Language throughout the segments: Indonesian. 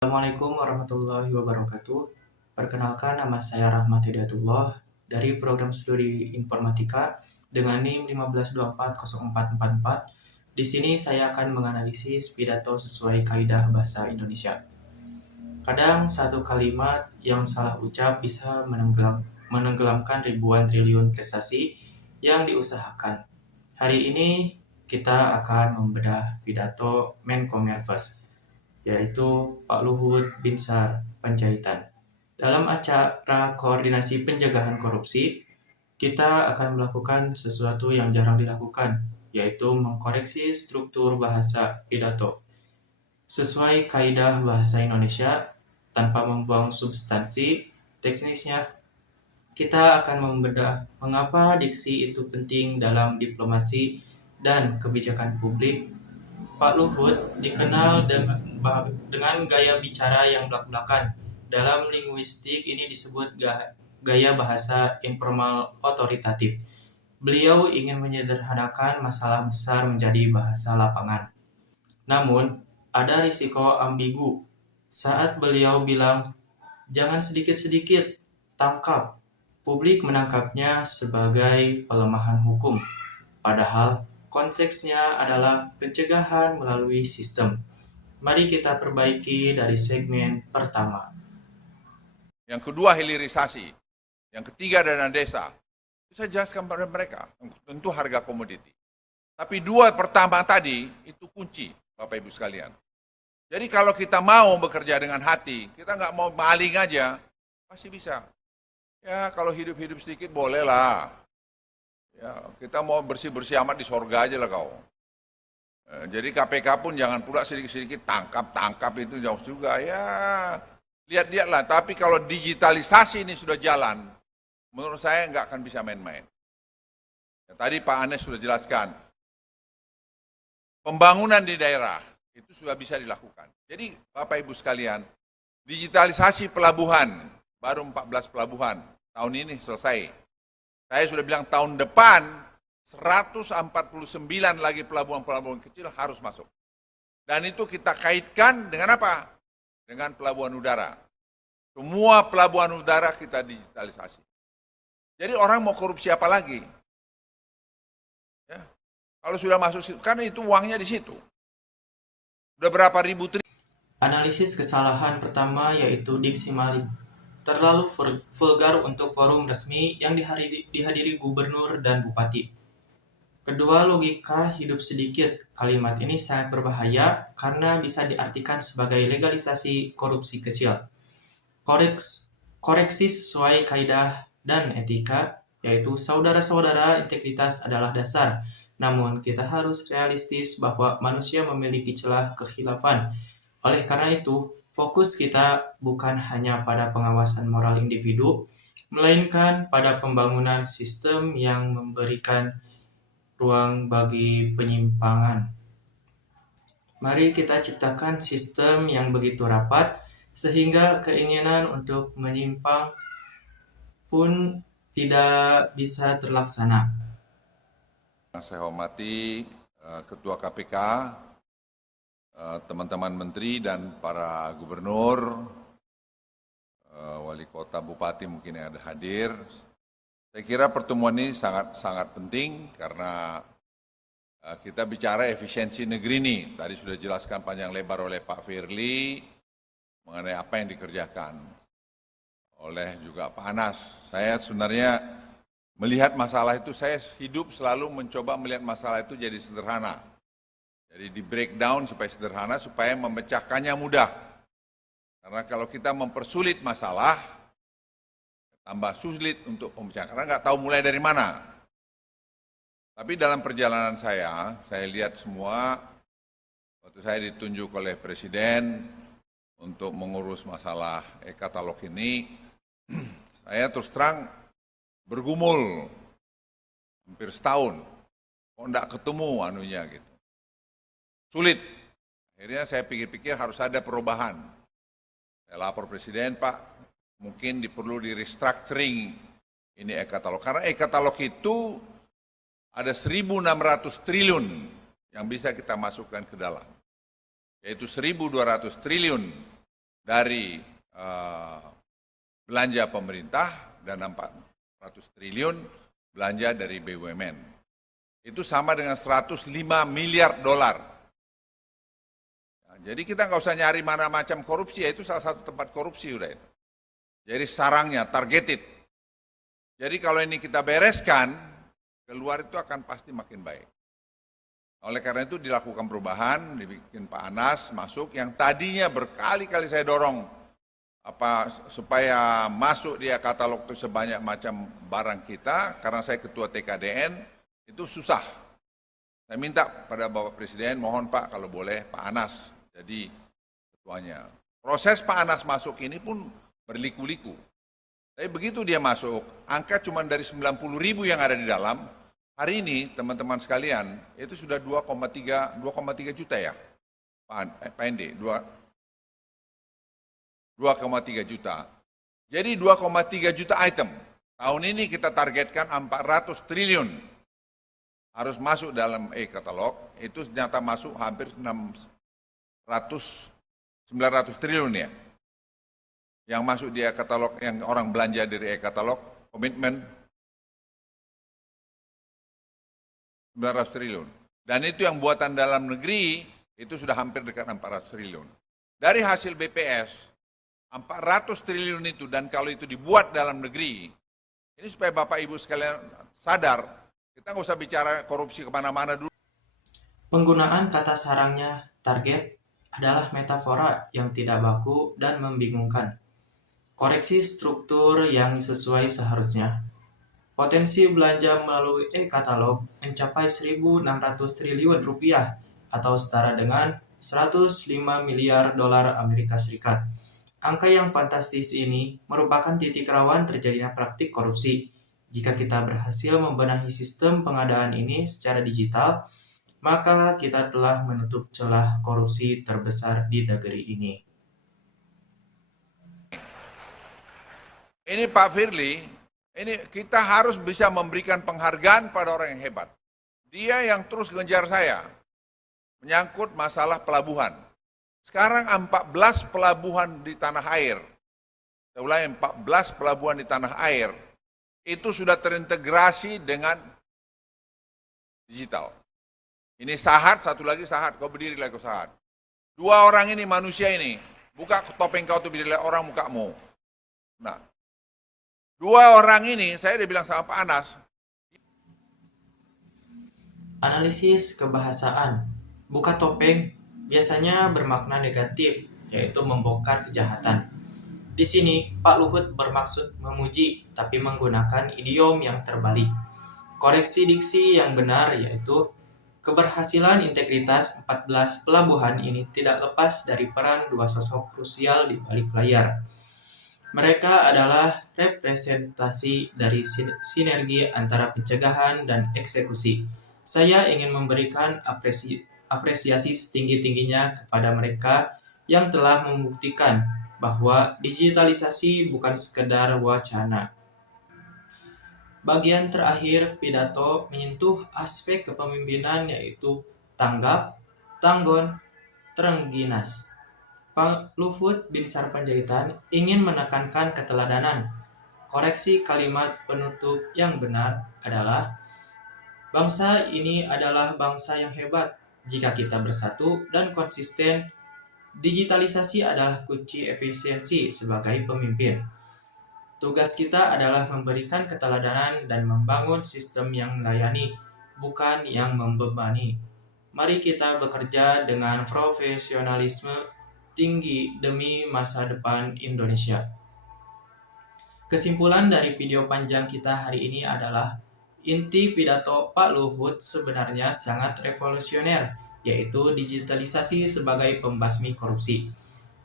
Assalamualaikum warahmatullahi wabarakatuh. Perkenalkan, nama saya Rahmat Hidayatullah dari program studi Informatika dengan NIM 15240444. Di sini saya akan menganalisis pidato sesuai kaidah bahasa Indonesia. Kadang satu kalimat yang salah ucap bisa menenggelamkan ribuan triliun prestasi yang diusahakan. Hari ini kita akan membedah pidato Menkominfo, yaitu Pak Luhut Binsar Panjaitan. Dalam acara koordinasi pencegahan korupsi, kita akan melakukan sesuatu yang jarang dilakukan, yaitu mengkoreksi struktur bahasa pidato sesuai kaidah bahasa Indonesia tanpa membuang substansi teknisnya. Kita akan membedah mengapa diksi itu penting dalam diplomasi dan kebijakan publik. Pak Luhut dikenal dengan gaya bicara yang blak-blakan. Dalam linguistik ini disebut gaya bahasa informal otoritatif. Beliau ingin menyederhanakan masalah besar menjadi bahasa lapangan. Namun, ada risiko ambigu saat beliau bilang, "Jangan sedikit-sedikit tangkap." Publik menangkapnya sebagai pelemahan hukum, padahal konteksnya adalah pencegahan melalui sistem. Mari kita perbaiki dari segmen pertama. Yang kedua hilirisasi, yang ketiga dana desa. Saya jelaskan pada mereka, tentu harga komoditi. Tapi dua pertama tadi itu kunci, Bapak Ibu sekalian. Jadi kalau kita mau bekerja dengan hati, kita nggak mau maling aja, pasti bisa. Ya kalau hidup-hidup sedikit bolehlah. Ya kita mau bersih-bersih amat di sorga aja lah kau. Jadi KPK pun jangan pula sedikit-sedikit tangkap itu jauh juga ya. Lihat-lihatlah, tapi kalau digitalisasi ini sudah jalan, menurut saya nggak akan bisa main-main. Ya, tadi Pak Anies sudah jelaskan, pembangunan di daerah itu sudah bisa dilakukan. Jadi Bapak Ibu sekalian, digitalisasi pelabuhan, baru 14 pelabuhan, tahun ini selesai. Saya sudah bilang tahun depan, 149 lagi pelabuhan-pelabuhan kecil harus masuk. Dan itu kita kaitkan dengan apa? Dengan pelabuhan udara. Semua pelabuhan udara kita digitalisasi. Jadi orang mau korupsi apa lagi? Ya. Kalau sudah masuk situ, kan itu uangnya di situ. Udah berapa ribu triliun. Analisis kesalahan pertama yaitu diksi maling. Terlalu vulgar untuk forum resmi yang dihadiri gubernur dan bupati. Kedua, logika hidup sedikit. Kalimat ini sangat berbahaya karena bisa diartikan sebagai legalisasi korupsi kecil. Koreksi sesuai kaidah dan etika, yaitu saudara-saudara, integritas adalah dasar. Namun, kita harus realistis bahwa manusia memiliki celah kekhilafan. Oleh karena itu, fokus kita bukan hanya pada pengawasan moral individu, melainkan pada pembangunan sistem yang memberikan ruang bagi penyimpangan. Mari kita ciptakan sistem yang begitu rapat sehingga keinginan untuk menyimpang pun tidak bisa terlaksana. Saya hormati Ketua KPK, teman-teman menteri dan para gubernur, wali kota, bupati mungkin yang ada hadir. Saya kira pertemuan ini sangat penting karena kita bicara efisiensi negeri ini. Tadi sudah dijelaskan panjang lebar oleh Pak Firly mengenai apa yang dikerjakan oleh juga Pak Anas. Saya sebenarnya melihat masalah itu, saya hidup selalu mencoba melihat masalah itu jadi sederhana. Jadi di breakdown supaya sederhana, supaya memecahkannya mudah. Karena kalau kita mempersulit masalah, tambah sulit untuk pemecahan, karena nggak tahu mulai dari mana. Tapi dalam perjalanan saya lihat semua, waktu saya ditunjuk oleh Presiden untuk mengurus masalah e-katalog ini, saya terus terang bergumul hampir setahun, kok enggak ketemu anunya gitu. Sulit. Akhirnya saya pikir-pikir harus ada perubahan. Saya lapor Presiden, Pak, mungkin perlu di restructuring ini e-katalog. Karena e-katalog itu ada 1.600 triliun yang bisa kita masukkan ke dalam. Yaitu 1.200 triliun dari belanja pemerintah dan 400 triliun belanja dari BUMN. Itu sama dengan 105 miliar dolar. Nah, jadi kita nggak usah nyari mana macam korupsi, ya itu salah satu tempat korupsi udah. Jadi sarangnya targeted. Jadi kalau ini kita bereskan, keluar itu akan pasti makin baik. Oleh karena itu dilakukan perubahan, dibikin Pak Anas masuk, yang tadinya berkali-kali saya dorong supaya masuk dia katalog itu sebanyak macam barang kita, karena saya ketua TKDN, itu susah. Saya minta pada Bapak Presiden, mohon Pak kalau boleh Pak Anas jadi ketuanya. Proses Pak Anas masuk ini pun berliku-liku. Tapi begitu dia masuk, angka cuma dari 90.000 yang ada di dalam, hari ini teman-teman sekalian, itu sudah 2,3 juta ya, Pak Ende, 2,3 juta. Jadi 2,3 juta item. Tahun ini kita targetkan 400 triliun harus masuk dalam e-katalog, itu ternyata masuk hampir 900 triliun ya. Yang masuk di e-katalog, yang orang belanja dari e-katalog, komitmen 900 triliun. Dan itu yang buatan dalam negeri, itu sudah hampir dekat 400 triliun. Dari hasil BPS, 400 triliun itu, dan kalau itu dibuat dalam negeri, ini supaya Bapak Ibu sekalian sadar, kita nggak usah bicara korupsi kemana-mana dulu. Penggunaan kata sarangnya target adalah metafora yang tidak baku dan membingungkan. Koreksi struktur yang sesuai seharusnya. Potensi belanja melalui e-katalog mencapai 1.600 triliun rupiah atau setara dengan 105 miliar dolar Amerika Serikat. Angka yang fantastis ini merupakan titik rawan terjadinya praktik korupsi. Jika kita berhasil membenahi sistem pengadaan ini secara digital, maka kita telah menutup celah korupsi terbesar di negeri ini. Ini Pak Firly, ini kita harus bisa memberikan penghargaan pada orang yang hebat. Dia yang terus ngejar saya, menyangkut masalah pelabuhan. Sekarang 14 pelabuhan di tanah air, saya ulangi 14 pelabuhan di tanah air, itu sudah terintegrasi dengan digital. Ini Sahat, satu lagi Sahat, kau berdiri lagi kau Sahat. Dua orang ini manusia ini, buka topeng kau tuh berdiri orang mukamu. Nah, dua orang ini, saya udah bilang sama Pak Anas. Analisis kebahasaan. Buka topeng biasanya bermakna negatif, yaitu membongkar kejahatan. Di sini, Pak Luhut bermaksud memuji, tapi menggunakan idiom yang terbalik. Koreksi diksi yang benar, yaitu keberhasilan integritas 14 pelabuhan ini tidak lepas dari peran dua sosok krusial di balik layar. Mereka adalah representasi dari sinergi antara pencegahan dan eksekusi. Saya ingin memberikan apresiasi setinggi-tingginya kepada mereka yang telah membuktikan bahwa digitalisasi bukan sekedar wacana. Bagian terakhir pidato menyentuh aspek kepemimpinan, yaitu tanggap, tanggon, terengginas. Pak Luhut Binsar Panjaitan ingin menekankan keteladanan. Koreksi kalimat penutup yang benar adalah, bangsa ini adalah bangsa yang hebat. Jika kita bersatu dan konsisten, digitalisasi adalah kunci efisiensi sebagai pemimpin. Tugas kita adalah memberikan keteladanan dan membangun sistem yang melayani, bukan yang membebani. Mari kita bekerja dengan profesionalisme tinggi demi masa depan Indonesia. Kesimpulan dari video panjang kita hari ini adalah, inti pidato Pak Luhut sebenarnya sangat revolusioner, yaitu digitalisasi sebagai pembasmi korupsi,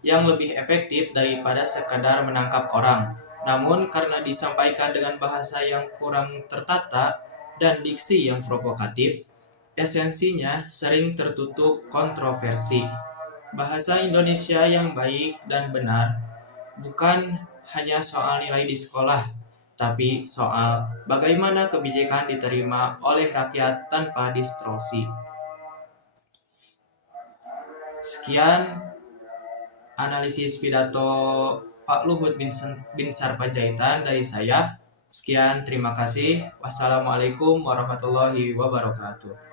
yang lebih efektif daripada sekadar menangkap orang. Namun karena disampaikan dengan bahasa yang kurang tertata dan diksi yang provokatif, esensinya sering tertutup kontroversi. Bahasa Indonesia yang baik dan benar bukan hanya soal nilai di sekolah, tapi soal bagaimana kebijakan diterima oleh rakyat tanpa distorsi. Sekian analisis pidato Pak Luhut bin Sarpanjaitan dari saya. Sekian, terima kasih. Wassalamualaikum warahmatullahi wabarakatuh.